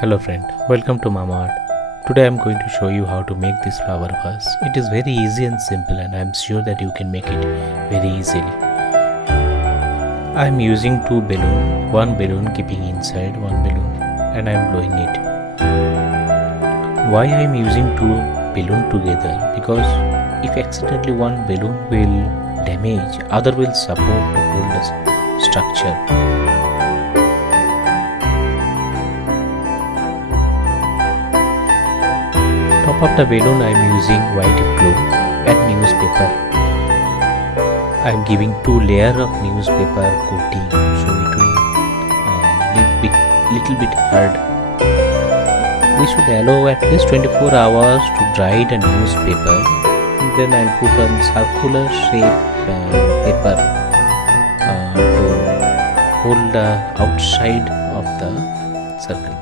Hello friend, welcome to Mama Art. Today I am going to show you how to make this flower vase. It is very easy and simple and I am sure that you can make it very easily. I am using two balloons, one balloon keeping inside one balloon and I am blowing it. Why I am using two balloons together? Because if accidentally one balloon will damage, other will support to hold the structure. Top of the balloon I am using white glue and newspaper. I am giving two layers of newspaper coating so it will little bit hard. We should allow at least 24 hours to dry the newspaper. Then I will put on circular shape paper to hold the outside of the circle.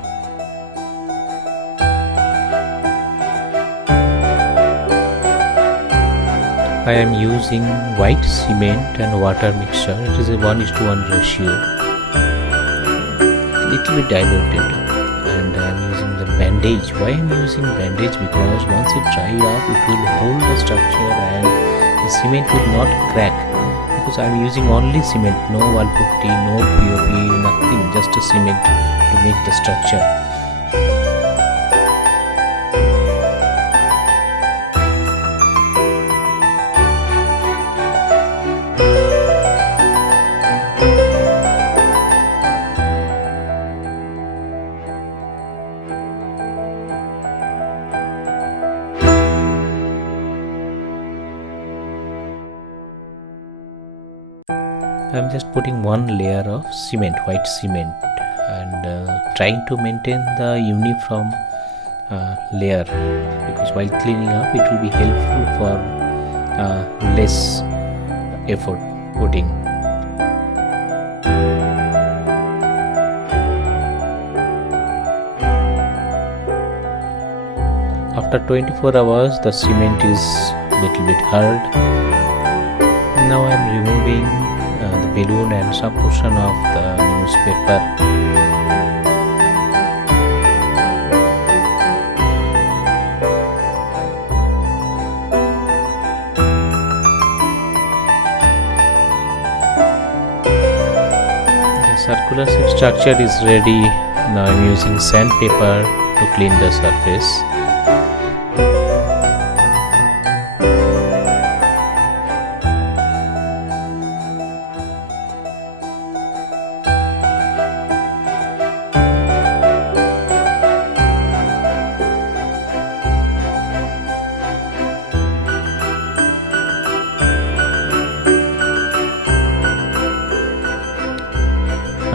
I am using white cement and water mixture. It is a 1:1 ratio, little bit diluted, and I am using the bandage. Why I am using bandage? Because once it dry up, it will hold the structure and the cement will not crack. Because I am using only cement, no wall putty, no POP, nothing, just a cement to make the structure. I am just putting one layer of cement, white cement, and trying to maintain the uniform layer, because while cleaning up it will be helpful for less effort putting. After 24 hours the cement is little bit hard. Now I am removing the balloon and some portion of the newspaper. The circular shape structure is ready. Now I am using sandpaper to clean the surface.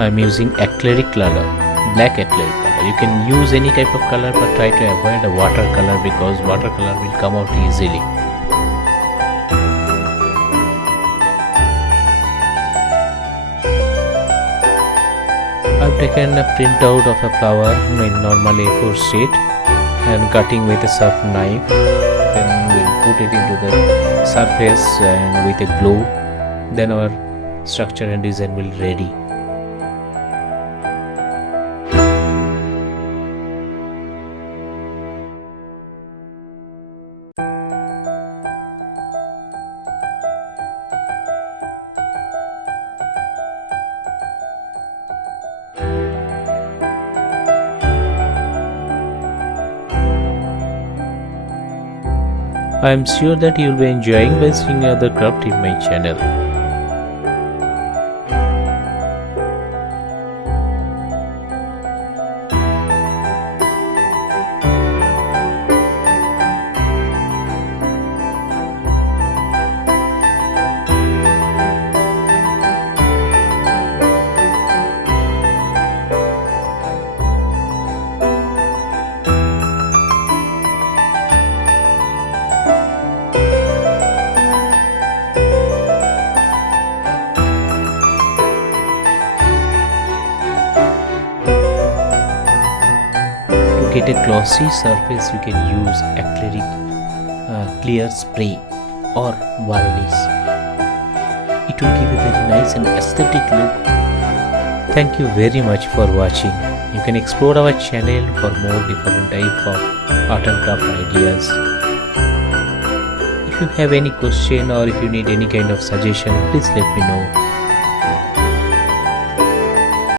I am using acrylic color, black acrylic color. You can use any type of color, but try to avoid a watercolor because watercolor will come out easily. I've taken a printout of a flower in normal A4 sheet and cutting with a sharp knife. Then we'll put it into the surface and with a glue. Then our structure and design will ready. I am sure that you will be enjoying by seeing other craft in my channel. To get a glossy surface, you can use acrylic clear spray or varnish. It will give a very nice and aesthetic look. Thank you very much for watching. You can explore our channel for more different type of art and craft ideas. If you have any question or if you need any kind of suggestion, please let me know.